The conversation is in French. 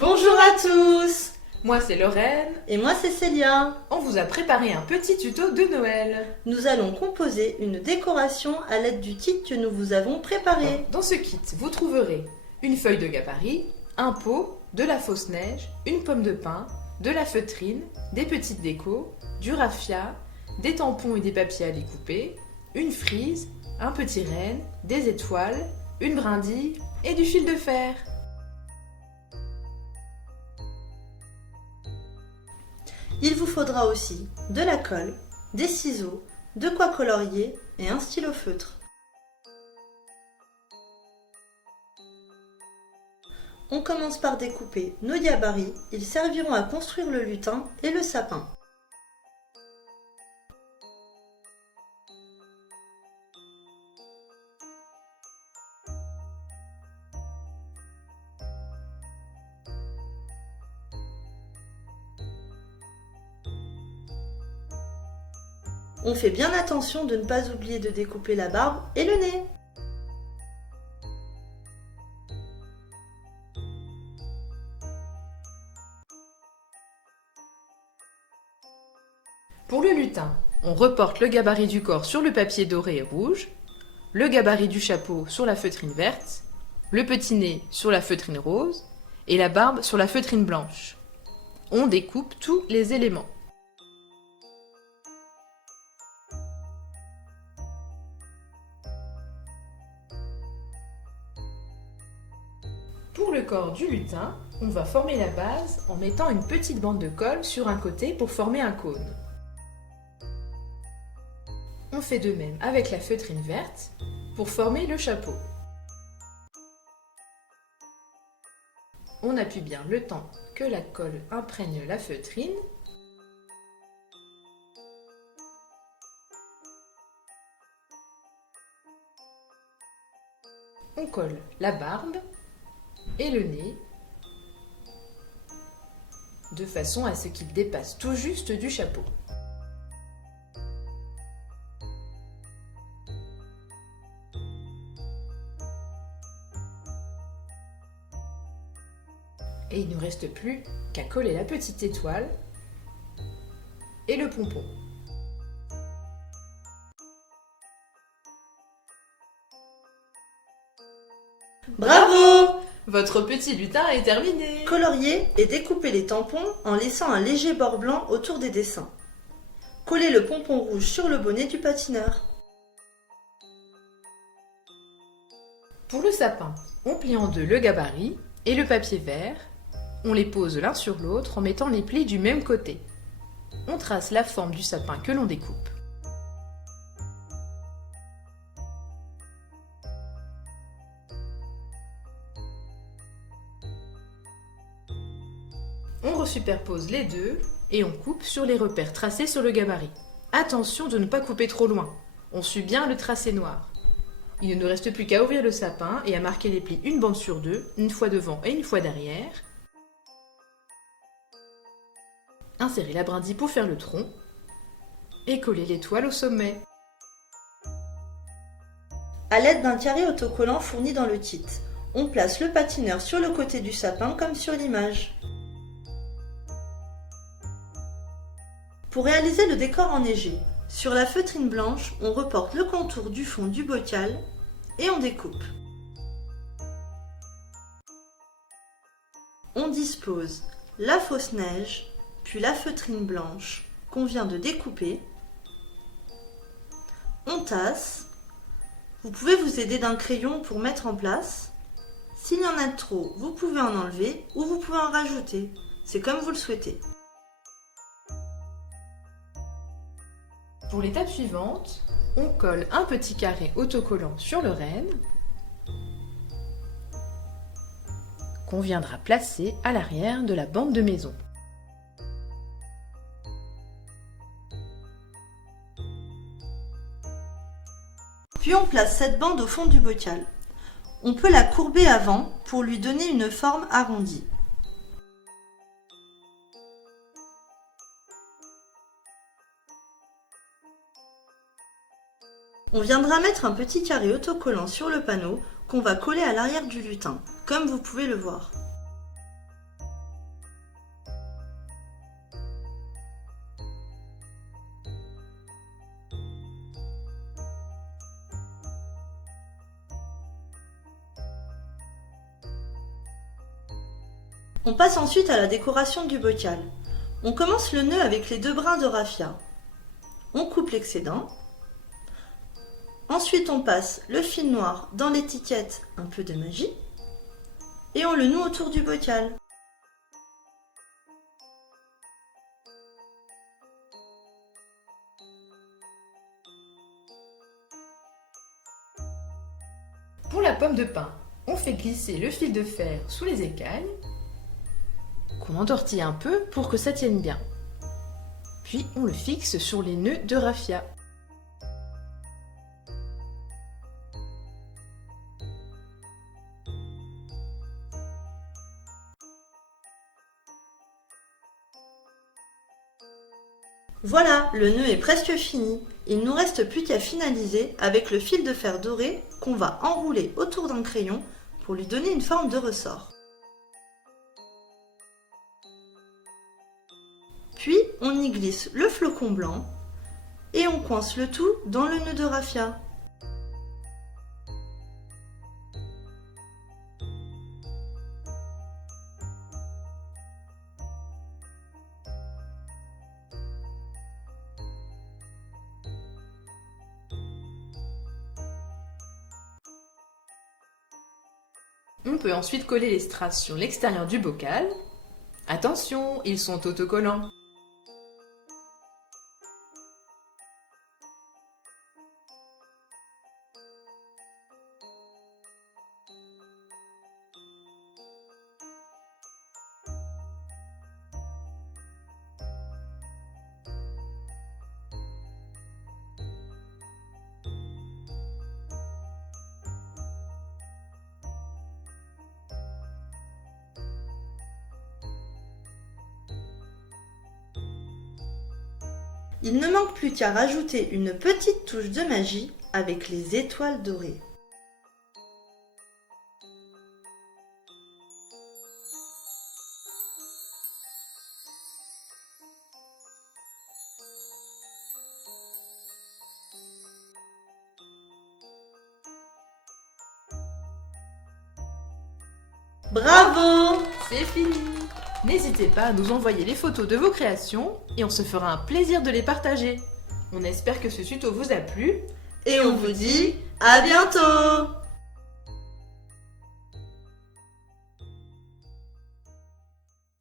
Bonjour à tous! Moi c'est Lorraine. Et moi c'est Célia. On vous a préparé un petit tuto de Noël. Nous allons composer une décoration à l'aide du kit que nous vous avons préparé. Dans ce kit, vous trouverez une feuille de gabarit, un pot, de la fausse neige, une pomme de pin, de la feutrine, des petites décos, du raffia, des tampons et des papiers à découper, une frise, un petit renne, des étoiles, une brindille et du fil de fer. Il vous faudra aussi de la colle, des ciseaux, de quoi colorier et un stylo feutre. On commence par découper nos gabarits, ils serviront à construire le lutin et le sapin. On fait bien attention de ne pas oublier de découper la barbe et le nez. Pour le lutin, on reporte le gabarit du corps sur le papier doré et rouge, le gabarit du chapeau sur la feutrine verte, le petit nez sur la feutrine rose et la barbe sur la feutrine blanche. On découpe tous les éléments. Pour le corps du lutin, on va former la base en mettant une petite bande de colle sur un côté pour former un cône. On fait de même avec la feutrine verte pour former le chapeau. On appuie bien le temps que la colle imprègne la feutrine. On colle la barbe et le nez de façon à ce qu'il dépasse tout juste du chapeau. Et il ne nous reste plus qu'à coller la petite étoile et le pompon. Bravo! Votre petit lutin est terminé! Coloriez et découpez les tampons en laissant un léger bord blanc autour des dessins. Collez le pompon rouge sur le bonnet du patineur. Pour le sapin, on plie en deux le gabarit et le papier vert. On les pose l'un sur l'autre en mettant les plis du même côté. On trace la forme du sapin que l'on découpe. On resuperpose les deux et on coupe sur les repères tracés sur le gabarit. Attention de ne pas couper trop loin. On suit bien le tracé noir. Il ne nous reste plus qu'à ouvrir le sapin et à marquer les plis une bande sur deux, une fois devant et une fois derrière. Insérer la brindille pour faire le tronc et coller l'étoile au sommet. À l'aide d'un carré autocollant fourni dans le kit, on place le patineur sur le côté du sapin comme sur l'image. Pour réaliser le décor enneigé, sur la feutrine blanche, on reporte le contour du fond du bocal et on découpe. On dispose la fausse neige, puis la feutrine blanche qu'on vient de découper. On tasse. Vous pouvez vous aider d'un crayon pour mettre en place. S'il y en a trop, vous pouvez en enlever ou vous pouvez en rajouter. C'est comme vous le souhaitez. Pour l'étape suivante, on colle un petit carré autocollant sur le renne qu'on viendra placer à l'arrière de la bande de maison. Puis on place cette bande au fond du bocal. On peut la courber avant pour lui donner une forme arrondie. On viendra mettre un petit carré autocollant sur le panneau qu'on va coller à l'arrière du lutin, comme vous pouvez le voir. On passe ensuite à la décoration du bocal. On commence le nœud avec les 2 brins de raffia. On coupe l'excédent. Ensuite, on passe le fil noir dans l'étiquette un peu de magie et on le noue autour du bocal. Pour la pomme de pin, on fait glisser le fil de fer sous les écailles, qu'on entortille un peu pour que ça tienne bien. Puis on le fixe sur les nœuds de raffia. Voilà, le nœud est presque fini. Il ne nous reste plus qu'à finaliser avec le fil de fer doré qu'on va enrouler autour d'un crayon pour lui donner une forme de ressort. Puis on y glisse le flocon blanc et on coince le tout dans le nœud de raffia. On peut ensuite coller les strass sur l'extérieur du bocal. Attention, ils sont autocollants. Il ne manque plus qu'à rajouter une petite touche de magie avec les étoiles dorées. Bravo! C'est fini! N'hésitez pas à nous envoyer les photos de vos créations et on se fera un plaisir de les partager. On espère que ce tuto vous a plu Et on vous dit à bientôt!